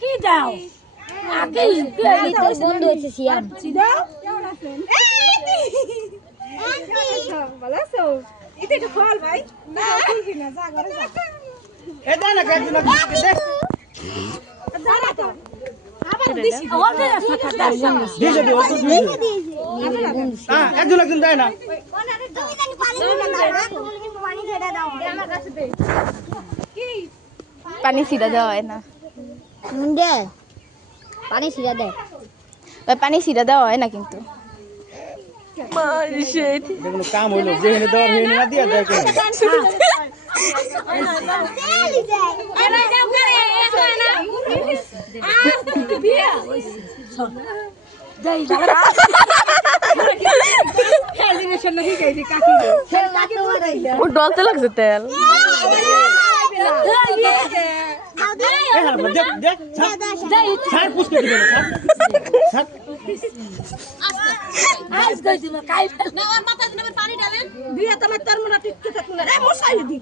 কি দাও বন্ধু হয়েছে সিয়াম ভালো আছো এটা একটু খোল ভাই না খুলবি না যা ঘরে যা এটা না একদিন দেখ দাঁড়া তো আবার দিছি ওরে সাথে দিছে দিও তো দিছে হ্যাঁ একজন দেয় না তুমি জানি পানি দাও না তুমি কিন্তু পানি ছেড়ে দাও আমার কাছে দে কি পানি সিধা দেওয়া হয় না মুন্ডে পানি ছিড়া দে পানি সিধা দেওয়া হয় না কিন্তু দেখুন কাম হইলো যেখানে দেওয়ার হইনি না দিয়া দেয় কেন ও ডলতে লাগছে তেল দেখ দেখ ছাড় পুষ্কে দিবে ছাড় আজ কই দিমা কাই না ওর মাথা দিনে পানি ঢালেন বিয়া তো আমার তরমনা টিকতে থাকুন রে মশাই দি